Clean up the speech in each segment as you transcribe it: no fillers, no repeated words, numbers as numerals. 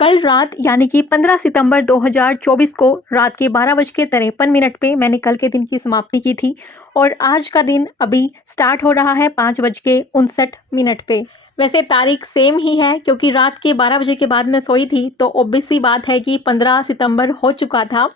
कल रात यानी कि 15 सितंबर 2024 को रात के 12:53 पे मैंने कल के दिन की समाप्ति की थी और आज का दिन अभी स्टार्ट हो रहा है 5:59 पे। वैसे तारीख सेम ही है क्योंकि रात के 12 बजे के बाद मैं सोई थी, तो ऑब्वियस सी बात है कि 15 सितंबर हो चुका था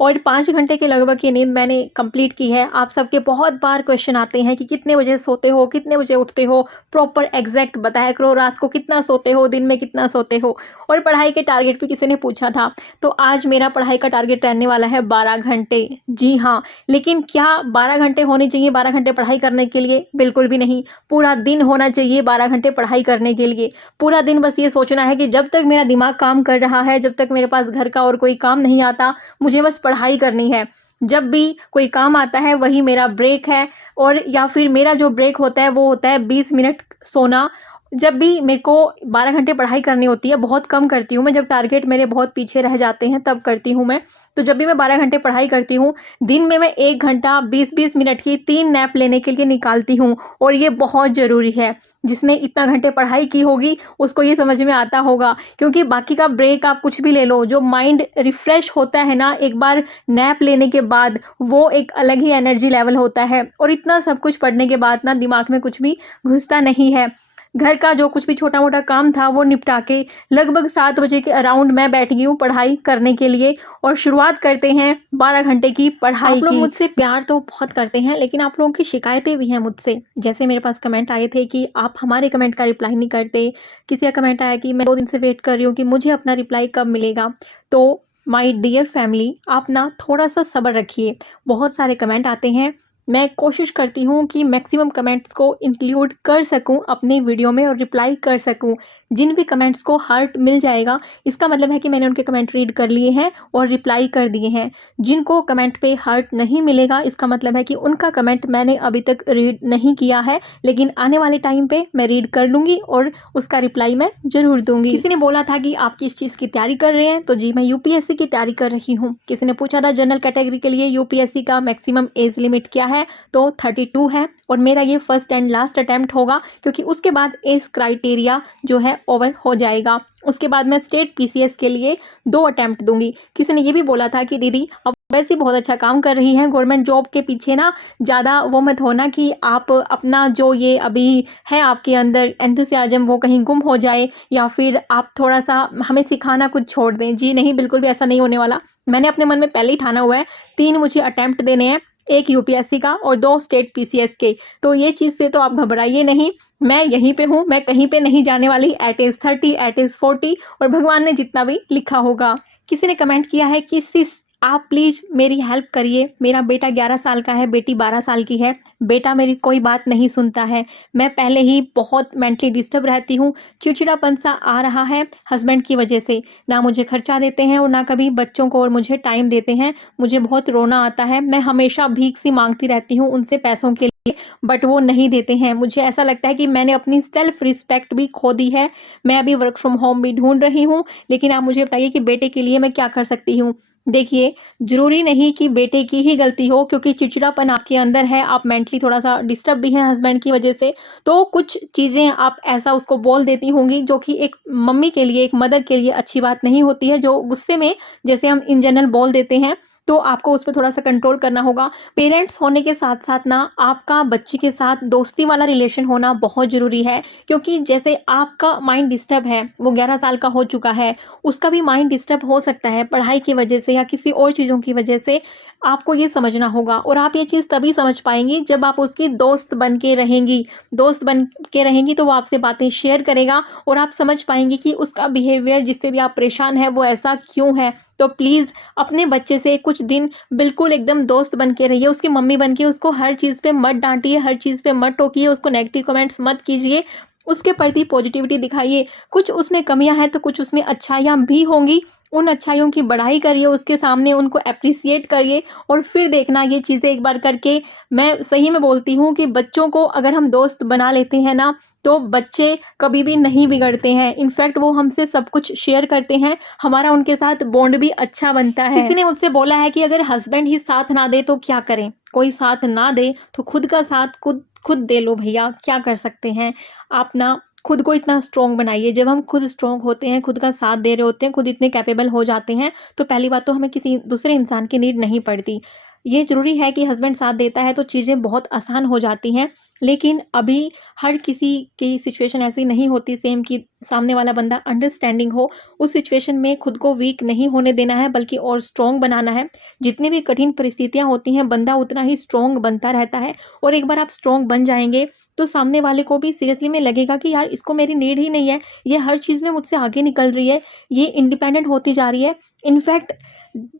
और 5 घंटे के लगभग की नींद मैंने कंप्लीट की है। आप सबके बहुत बार क्वेश्चन आते हैं कि कितने बजे सोते हो, कितने बजे उठते हो, प्रॉपर एग्जैक्ट बताया करो, रात को कितना सोते हो, दिन में कितना सोते हो। और पढ़ाई के टारगेट भी किसी ने पूछा था, तो आज मेरा पढ़ाई का टारगेट रहने वाला है 12 घंटे। जी हाँ, लेकिन क्या 12 घंटे होने चाहिए 12 घंटे पढ़ाई करने के लिए? बिल्कुल भी नहीं। पूरा दिन होना चाहिए 12 घंटे पढ़ाई करने के लिए। पूरा दिन बस ये सोचना है कि जब तक मेरा दिमाग काम कर रहा है, जब तक मेरे पास घर का और कोई काम नहीं आता, मुझे बस पढ़ाई करनी है। जब भी कोई काम आता है वही मेरा ब्रेक है, और या फिर मेरा जो ब्रेक होता है वो होता है 20 मिनट सोना। जब भी मेरे को 12 घंटे पढ़ाई करनी होती है, बहुत कम करती हूँ मैं, जब टारगेट मेरे बहुत पीछे रह जाते हैं तब करती हूँ मैं। तो जब भी मैं 12 घंटे पढ़ाई करती हूँ, दिन में मैं 1 घंटा 20-20 मिनट की 3 नैप लेने के लिए निकालती हूँ, और ये बहुत ज़रूरी है। जिसने इतना घंटे पढ़ाई की होगी उसको ये समझ में आता होगा, क्योंकि बाकी का ब्रेक आप कुछ भी ले लो, जो माइंड रिफ्रेश होता है ना एक बार नैप लेने के बाद, वो एक अलग ही एनर्जी लेवल होता है। और इतना सब कुछ पढ़ने के बाद ना दिमाग में कुछ भी घुसता नहीं है। घर का जो कुछ भी छोटा मोटा काम था वो निपटा के लगभग 7 बजे के अराउंड मैं बैठ गई हूँ पढ़ाई करने के लिए, और शुरुआत करते हैं 12 घंटे की पढ़ाई की। आप लोग मुझसे प्यार तो बहुत करते हैं, लेकिन आप लोगों की शिकायतें भी हैं मुझसे। जैसे मेरे पास कमेंट आए थे कि आप हमारे कमेंट का रिप्लाई नहीं करते। किसी का कमेंट आया कि मैं 2 दिन से वेट कर रही हूँ कि मुझे अपना रिप्लाई कब मिलेगा। तो माय डियर फैमिली, आप ना थोड़ा सा सब्र रखिए। बहुत सारे कमेंट आते हैं, मैं कोशिश करती हूँ कि मैक्सिमम कमेंट्स को इंक्लूड कर सकूँ अपनी वीडियो में और रिप्लाई कर सकूँ। जिन भी कमेंट्स को हार्ट मिल जाएगा, इसका मतलब है कि मैंने उनके कमेंट रीड कर लिए हैं और रिप्लाई कर दिए हैं। जिनको कमेंट पे हार्ट नहीं मिलेगा, इसका मतलब है कि उनका कमेंट मैंने अभी तक रीड नहीं किया है, लेकिन आने वाले टाइम पे मैं रीड कर लूँगी और उसका रिप्लाई मैं ज़रूर दूँगी। किसी ने बोला था कि आप किस चीज़ की तैयारी कर रहे हैं, तो जी मैं यूपीएससी की तैयारी कर रही हूँ। किसी ने पूछा था जनरल कैटेगरी के लिए यूपीएससी का मैक्सिमम एज लिमिट क्या है, तो 32 है, और मेरा ये फर्स्ट एंड लास्ट अटेम्प्ट होगा, क्योंकि उसके बाद एज क्राइटेरिया जो है ओवर हो जाएगा। उसके बाद मैं स्टेट पीसीएस के लिए 2 अटेम्प्ट दूंगी। किसी ने ये भी बोला था कि दीदी अब वैसे ही बहुत अच्छा काम कर रही हैं, गवर्नमेंट जॉब के पीछे ना ज़्यादा वो मत होना कि आप अपना जो ये अभी है आपके अंदर एंथुसियाज्म वो कहीं गुम हो जाए, या फिर आप थोड़ा सा हमें सिखाना कुछ छोड़ दें। जी नहीं, बिल्कुल भी ऐसा नहीं होने वाला। मैंने अपने मन में पहले ही ठाना हुआ है, 3 मुझे अटेम्प्ट देने हैं, 1 यूपीएससी का और 2 स्टेट पीसीएस के। तो ये चीज़ से तो आप घबराइए नहीं, मैं यहीं पे हूँ, मैं कहीं पे नहीं जाने वाली। एट एज 30, एट एज 40, और भगवान ने जितना भी लिखा होगा। किसी ने कमेंट किया है कि सिस आप प्लीज़ मेरी हेल्प करिए, मेरा बेटा 11 साल का है, बेटी 12 साल की है। बेटा मेरी कोई बात नहीं सुनता है, मैं पहले ही बहुत मेंटली डिस्टर्ब रहती हूँ, चिड़चिड़ापन सा आ रहा है हस्बैंड की वजह से। ना मुझे खर्चा देते हैं और ना कभी बच्चों को और मुझे टाइम देते हैं। मुझे बहुत रोना आता है, मैं हमेशा भीख सी मांगती रहती हूँ उनसे पैसों के लिए, बट वो नहीं देते हैं। मुझे ऐसा लगता है कि मैंने अपनी सेल्फ रिस्पेक्ट भी खो दी है। मैं अभी वर्क फ्रॉम होम भी ढूंढ रही हूँ, लेकिन आप मुझे बताइए कि बेटे के लिए मैं क्या कर सकती हूँ। देखिए, ज़रूरी नहीं कि बेटे की ही गलती हो, क्योंकि चिड़चिड़ापन आपके अंदर है, आप मेंटली थोड़ा सा डिस्टर्ब भी हैं हस्बैंड की वजह से, तो कुछ चीज़ें आप ऐसा उसको बोल देती होंगी जो कि एक मम्मी के लिए, एक मदर के लिए अच्छी बात नहीं होती है, जो गुस्से में जैसे हम इन जनरल बोल देते हैं। तो आपको उस पर थोड़ा सा कंट्रोल करना होगा। पेरेंट्स होने के साथ साथ ना आपका बच्चे के साथ दोस्ती वाला रिलेशन होना बहुत ज़रूरी है, क्योंकि जैसे आपका माइंड डिस्टर्ब है, वो 11 साल का हो चुका है, उसका भी माइंड डिस्टर्ब हो सकता है पढ़ाई की वजह से या किसी और चीज़ों की वजह से। आपको ये समझना होगा, और आप ये चीज़ तभी समझ पाएंगी जब आप उसकी दोस्त बन के रहेंगी। दोस्त बन के रहेंगी तो वो आपसे बातें शेयर करेगा, और आप समझ पाएंगी कि उसका बिहेवियर जिससे भी आप परेशान है वो ऐसा क्यों है। तो प्लीज़ अपने बच्चे से कुछ दिन बिल्कुल एकदम दोस्त बन के रहिए, उसकी मम्मी बन के उसको हर चीज़ पे मत डांटिए, हर चीज़ पे मत टोकिए, उसको नेगेटिव कमेंट्स मत कीजिए, उसके प्रति पॉजिटिविटी दिखाइए। कुछ उसमें कमियां हैं तो कुछ उसमें अच्छाइयाँ भी होंगी, उन अच्छाइयों की बढ़ाई करिए, उसके सामने उनको अप्रिसिएट करिए, और फिर देखना ये चीज़ें एक बार करके। मैं सही में बोलती हूँ कि बच्चों को अगर हम दोस्त बना लेते हैं ना, तो बच्चे कभी भी नहीं बिगड़ते हैं। इनफैक्ट वो हमसे सब कुछ शेयर करते हैं, हमारा उनके साथ बॉन्ड भी अच्छा बनता है। किसी ने मुझसे बोला है कि अगर हस्बैंड ही साथ ना दे तो क्या करें? कोई साथ ना दे तो खुद का साथ खुद खुद दे लो भैया, क्या कर सकते हैं आप ना। खुद को इतना स्ट्रॉन्ग बनाइए। जब हम खुद स्ट्रॉन्ग होते हैं, खुद का साथ दे रहे होते हैं, खुद इतने कैपेबल हो जाते हैं, तो पहली बात तो हमें किसी दूसरे इंसान की नीड नहीं पड़ती। ये ज़रूरी है कि हस्बैंड साथ देता है तो चीज़ें बहुत आसान हो जाती हैं, लेकिन अभी हर किसी की सिचुएशन ऐसी नहीं होती सेम कि सामने वाला बंदा अंडरस्टैंडिंग हो। उस सिचुएशन में खुद को वीक नहीं होने देना है, बल्कि और स्ट्रॉन्ग बनाना है। जितनी भी कठिन परिस्थितियाँ होती हैं, बंदा उतना ही स्ट्रॉन्ग बनता रहता है, और एक बार आप स्ट्रॉन्ग बन जाएँगे तो सामने वाले को भी सीरियसली में लगेगा कि यार इसको मेरी नीड ही नहीं है, ये हर चीज़ में मुझसे आगे निकल रही है, ये इंडिपेंडेंट होती जा रही है। इनफैक्ट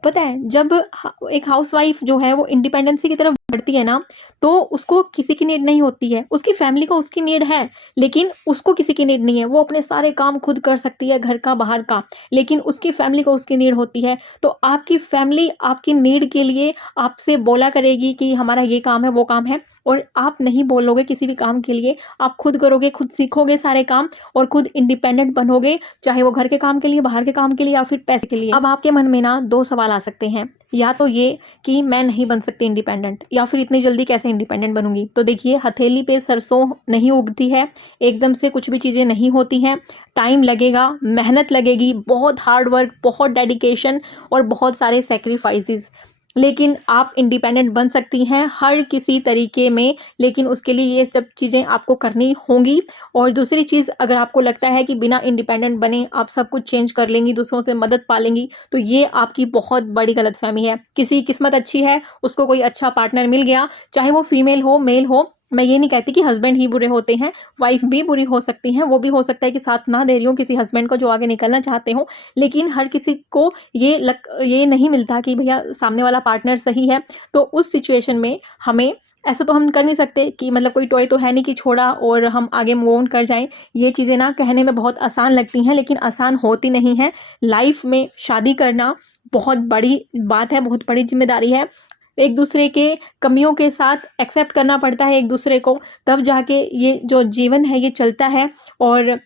पता है, जब एक हाउसवाइफ जो है वो इंडिपेंडेंसी की तरफ बढ़ती है ना, तो उसको किसी की नीड नहीं होती है। उसकी फैमिली को उसकी नीड है, लेकिन उसको किसी की नीड नहीं है। वो अपने सारे काम खुद कर सकती है, घर का बाहर का, लेकिन उसकी फैमिली को उसकी नीड होती है। तो आपकी फैमिली आपकी नीड के लिए आपसे बोला करेगी कि हमारा ये काम है, वो काम है, और आप नहीं बोलोगे किसी भी काम के लिए। आप खुद करोगे, खुद सीखोगे सारे काम, और खुद इंडिपेंडेंट बनोगे, चाहे वो घर के काम के लिए, बाहर के काम के लिए, या फिर पैसे के लिए। अब आपके मन में ना दो सवाल आ सकते हैं, या तो ये कि मैं नहीं बन सकती इंडिपेंडेंट, या फिर इतनी जल्दी कैसे इंडिपेंडेंट बनूंगी। तो देखिए, हथेली पे सरसों नहीं उगती है, एकदम से कुछ भी चीज़ें नहीं होती हैं। टाइम लगेगा, मेहनत लगेगी, बहुत हार्ड वर्क, बहुत डेडिकेशन, और बहुत सारे सेक्रीफाइसेस। लेकिन आप इंडिपेंडेंट बन सकती हैं हर किसी तरीके में, लेकिन उसके लिए ये सब चीज़ें आपको करनी होंगी। और दूसरी चीज़, अगर आपको लगता है कि बिना इंडिपेंडेंट बने आप सब कुछ चेंज कर लेंगी, दूसरों से मदद पा लेंगी, तो ये आपकी बहुत बड़ी गलतफहमी है। किसी की किस्मत अच्छी है, उसको कोई अच्छा पार्टनर मिल गया, चाहे वो फीमेल हो मेल हो। मैं ये नहीं कहती कि हस्बैंड ही बुरे होते हैं, वाइफ भी बुरी हो सकती हैं। वो भी हो सकता है कि साथ ना दे रही हो किसी हस्बैंड को जो आगे निकलना चाहते हो, लेकिन हर किसी को ये नहीं मिलता कि भैया सामने वाला पार्टनर सही है। तो उस सिचुएशन में हमें ऐसा तो हम कर नहीं सकते कि मतलब कोई टॉय तो है नहीं कि छोड़ा और हम आगे मूव ऑन कर जाएं। ये चीज़ें ना कहने में बहुत आसान लगती हैं, लेकिन आसान होती नहीं हैं। लाइफ में शादी करना बहुत बड़ी बात है, बहुत बड़ी जिम्मेदारी है। एक दूसरे के कमियों के साथ एक्सेप्ट करना पड़ता है एक दूसरे को, तब जाके ये जो जीवन है ये चलता है। और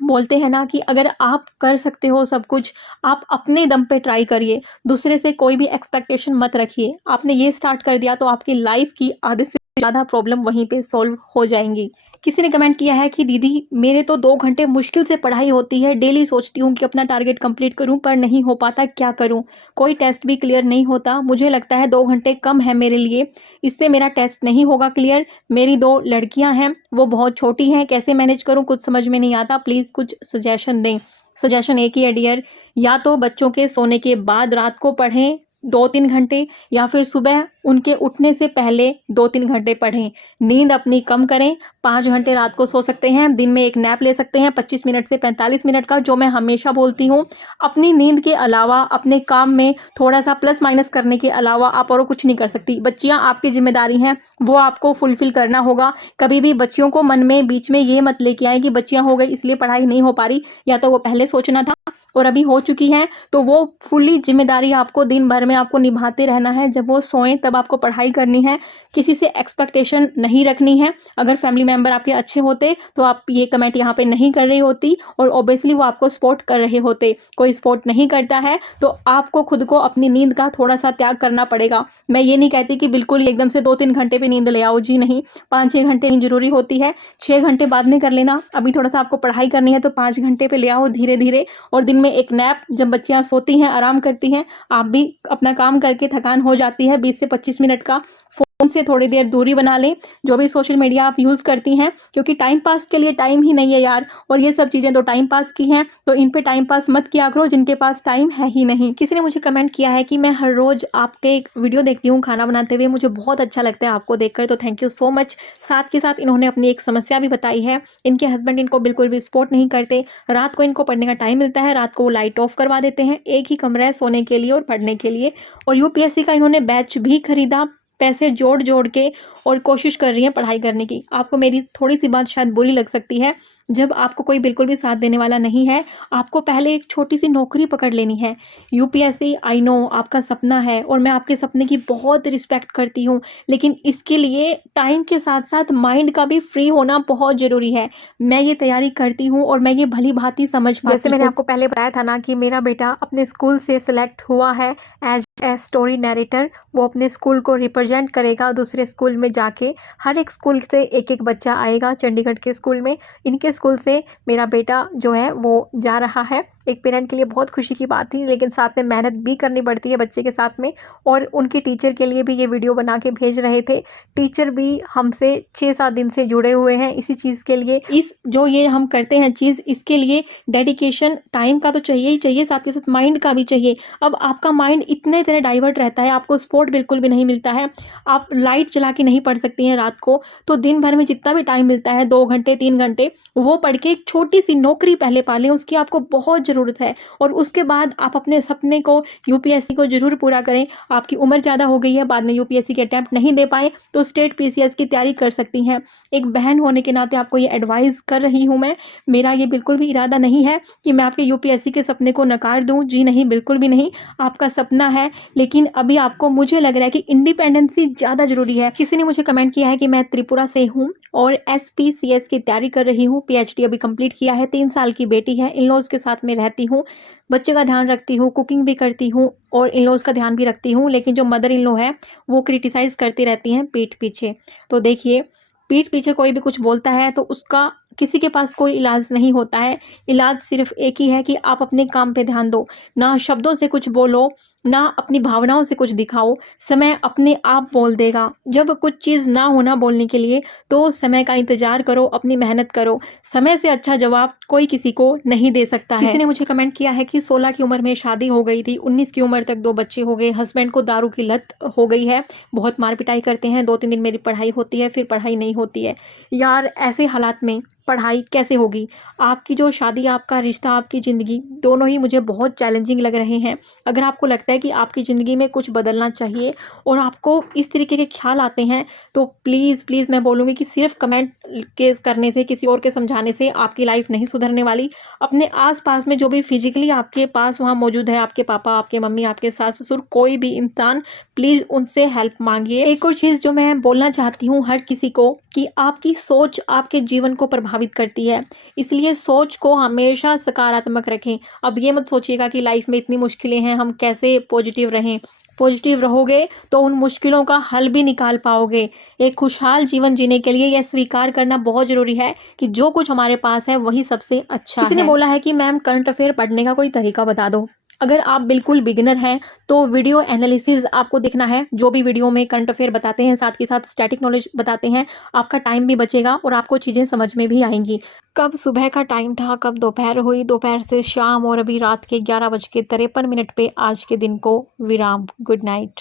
बोलते हैं ना कि अगर आप कर सकते हो सब कुछ, आप अपने दम पे ट्राई करिए, दूसरे से कोई भी एक्सपेक्टेशन मत रखिए। आपने ये स्टार्ट कर दिया तो आपकी लाइफ की आधे से ज़्यादा प्रॉब्लम वहीं पे सॉल्व हो जाएंगी। किसी ने कमेंट किया है कि दीदी मेरे तो 2 घंटे मुश्किल से पढ़ाई होती है, डेली सोचती हूँ कि अपना टारगेट कंप्लीट करूँ, पर नहीं हो पाता, क्या करूँ? कोई टेस्ट भी क्लियर नहीं होता, मुझे लगता है 2 घंटे कम है मेरे लिए, इससे मेरा टेस्ट नहीं होगा क्लियर। मेरी 2 लड़कियां हैं, वो बहुत छोटी हैं, कैसे मैनेज करूं कुछ समझ में नहीं आता, प्लीज़ कुछ सजेशन दें। सजेशन एक ही है डियर, या तो बच्चों के सोने के बाद रात को पढ़ें 2-3 घंटे, या फिर सुबह उनके उठने से पहले 2-3 घंटे पढ़ें। नींद अपनी कम करें, 5 घंटे रात को सो सकते हैं, दिन में एक नैप ले सकते हैं 25 मिनट से 45 मिनट का, जो मैं हमेशा बोलती हूँ। अपनी नींद के अलावा अपने काम में थोड़ा सा प्लस माइनस करने के अलावा आप और कुछ नहीं कर सकती। बच्चियाँ आपकी जिम्मेदारी हैं, वो आपको फुलफिल करना होगा। कभी भी बच्चियों को मन में बीच में ये मत लेके आए कि बच्चियाँ हो गई इसलिए पढ़ाई नहीं हो पा रही, या तो वो पहले सोचना था और अभी हो चुकी हैं, तो वो फुल्ली जिम्मेदारी आपको दिन भर में आपको निभाते रहना है। जब वो सोएं तब आपको पढ़ाई करनी है, किसी से एक्सपेक्टेशन नहीं रखनी है। अगर फैमिली मेंबर आपके अच्छे होते तो आप ये कमेंट यहाँ पे नहीं कर रही होती, और ऑब्वियसली वो आपको सपोर्ट कर रहे होते। कोई सपोर्ट नहीं करता है तो आपको खुद को अपनी नींद का थोड़ा सा त्याग करना पड़ेगा। मैं ये नहीं कहती कि बिल्कुल एकदम से 2-3 घंटे पे नींद ले आओ, जी नहीं, 5-6 घंटे नींद जरूरी होती है। 6 घंटे बाद में कर लेना, अभी थोड़ा सा आपको पढ़ाई करनी है तो 5 घंटे पे ले आओ धीरे धीरे। और दिन में एक नैप, जब बच्चियां सोती हैं आराम करती हैं, आप भी अपना काम करके थकान हो जाती है, 20 से 25 मिनट का फ़ोन से थोड़ी देर दूरी बना लें। जो भी सोशल मीडिया आप यूज़ करती हैं, क्योंकि टाइम पास के लिए टाइम ही नहीं है यार, और ये सब चीज़ें तो टाइम पास की हैं, तो इन पे टाइम पास मत किया करो जिनके पास टाइम है ही नहीं। किसी ने मुझे कमेंट किया है कि मैं हर रोज़ आपके एक वीडियो देखती हूँ खाना बनाते हुए, मुझे बहुत अच्छा लगता है आपको देखकर, तो थैंक यू सो मच। साथ के साथ इन्होंने अपनी एक समस्या भी बताई है, इनके हस्बैंड इनको बिल्कुल भी सपोर्ट नहीं करते। रात को इनको पढ़ने का टाइम मिलता है, रात को वो लाइट ऑफ करवा देते हैं, एक ही कमरा है सोने के लिए और पढ़ने के लिए। और यूपीएससी का इन्होंने बैच भी खरीदा, पैसे जोड़ जोड़ के, और कोशिश कर रही हैं पढ़ाई करने की। आपको मेरी थोड़ी सी बात शायद बुरी लग सकती है, जब आपको कोई बिल्कुल भी साथ देने वाला नहीं है, आपको पहले एक छोटी सी नौकरी पकड़ लेनी है। यूपीएससी आई नो आपका सपना है, और मैं आपके सपने की बहुत रिस्पेक्ट करती हूँ, लेकिन इसके लिए टाइम के साथ साथ माइंड का भी फ्री होना बहुत ज़रूरी है। मैं ये तैयारी करती हूँ और मैं ये भली भांति समझ पाती हूँ। जैसे मैंने आपको पहले बताया था ना कि मेरा बेटा अपने स्कूल से सिलेक्ट हुआ है एज ए स्टोरी नरेटर। वो अपने स्कूल को रिप्रेजेंट करेगा दूसरे स्कूल में जाके। हर एक स्कूल से एक एक बच्चा आएगा चंडीगढ़ के स्कूल में। इनके स्कूल से मेरा बेटा जो है वो जा रहा है। एक पेरेंट के लिए बहुत खुशी की बात थी, लेकिन साथ में मेहनत भी करनी पड़ती है बच्चे के साथ में। और उनकी टीचर के लिए भी ये वीडियो बना के भेज रहे थे। टीचर भी हमसे 6-7 दिन से जुड़े हुए हैं इसी चीज़ के लिए। इस जो ये हम करते हैं चीज़, इसके लिए डेडिकेशन टाइम का तो चाहिए ही चाहिए, साथ के साथ माइंड का भी चाहिए। अब आपका माइंड इतने तरह डाइवर्ट रहता है, आपको सपोर्ट बिल्कुल भी नहीं मिलता है। आप लाइट चला के नहीं पढ़ सकती हैं रात को, तो दिन भर में जितना भी टाइम मिलता है 2 घंटे 3 घंटे, वो पढ़ के एक छोटी सी नौकरी पहले पा लें, उसकी आपको बहुत ज़रूरत है। और उसके बाद आप अपने सपने को, यूपीएससी को ज़रूर पूरा करें। आपकी उम्र ज़्यादा हो गई है, बाद में यूपीएससी के अटैम्प्ट नहीं दे पाए तो स्टेट पीसीएस की तैयारी कर सकती हैं। एक बहन होने के नाते आपको ये एडवाइस कर रही हूँ मैं। मेरा ये बिल्कुल भी इरादा नहीं है कि मैं आपके यूपीएससी के सपने को नकार दूँ, जी नहीं, बिल्कुल भी नहीं। आपका सपना है, लेकिन अभी आपको, मुझे लग रहा है कि इंडिपेंडेंसी ज़्यादा ज़रूरी है। किसी ने मुझे कमेंट किया है कि मैं त्रिपुरा से हूँ और एसपीसीएस की तैयारी कर रही हूँ, पीएचडी अभी कंप्लीट किया है, 3 साल की बेटी है, इन लॉज के साथ में रहती हूँ, बच्चे का ध्यान रखती हूँ, कुकिंग भी करती हूँ और इन लॉज का ध्यान भी रखती हूँ। लेकिन जो मदर इन लॉ है वो क्रिटिसाइज़ करती रहती हैं पीठ पीछे। तो देखिए, पीठ पीछे कोई भी कुछ बोलता है तो उसका किसी के पास कोई इलाज नहीं होता है। इलाज सिर्फ एक ही है कि आप अपने काम पे ध्यान दो, ना शब्दों से कुछ बोलो, ना अपनी भावनाओं से कुछ दिखाओ। समय अपने आप बोल देगा। जब कुछ चीज़ ना हो ना बोलने के लिए, तो समय का इंतजार करो, अपनी मेहनत करो। समय से अच्छा जवाब कोई किसी को नहीं दे सकता है। किसी ने मुझे कमेंट किया है कि 16 की उम्र में शादी हो गई थी, 19 की उम्र तक 2 बच्चे हो गए, हस्बैंड को दारू की लत हो गई है, बहुत मार पिटाई करते हैं, 2-3 दिन मेरी पढ़ाई होती है, फिर पढ़ाई नहीं होती है। यार, ऐसे हालात में पढ़ाई कैसे होगी? आपकी जो शादी, आपका रिश्ता, आपकी ज़िंदगी, दोनों ही मुझे बहुत चैलेंजिंग लग रहे हैं। अगर आपको लगता है कि आपकी ज़िंदगी में कुछ बदलना चाहिए और आपको इस तरीके के ख्याल आते हैं, तो प्लीज़ प्लीज़ मैं बोलूँगी कि सिर्फ कमेंट के करने से, किसी और के समझाने से आपकी लाइफ नहीं सुधरने वाली। अपने आस-पास में जो भी फिज़िकली आपके पास वहाँ मौजूद है, आपके पापा, आपके मम्मी, आपके सास-ससुर, कोई भी इंसान, प्लीज़ उनसे हेल्प माँगिए। एक और चीज़ जो मैं बोलना चाहती हूँ हर किसी को, कि आपकी सोच आपके जीवन को प्रभावित करती है, इसलिए सोच को हमेशा सकारात्मक रखें। अब ये मत सोचिएगा कि लाइफ में इतनी मुश्किलें हैं, हम कैसे पॉजिटिव रहें। पॉजिटिव रहोगे तो उन मुश्किलों का हल भी निकाल पाओगे। एक खुशहाल जीवन जीने के लिए यह स्वीकार करना बहुत ज़रूरी है कि जो कुछ हमारे पास है वही सबसे अच्छा है। किसी ने बोला है कि मैम करंट अफेयर पढ़ने का कोई तरीका बता दो। अगर आप बिल्कुल बिगिनर हैं तो वीडियो एनालिसिस आपको देखना है। जो भी वीडियो में करंट अफेयर बताते हैं, साथ के साथ स्टैटिक नॉलेज बताते हैं, आपका टाइम भी बचेगा और आपको चीज़ें समझ में भी आएंगी। कब सुबह का टाइम था, कब दोपहर हुई, दोपहर से शाम और अभी रात के 11:53 पे आज के दिन को विराम। Good night.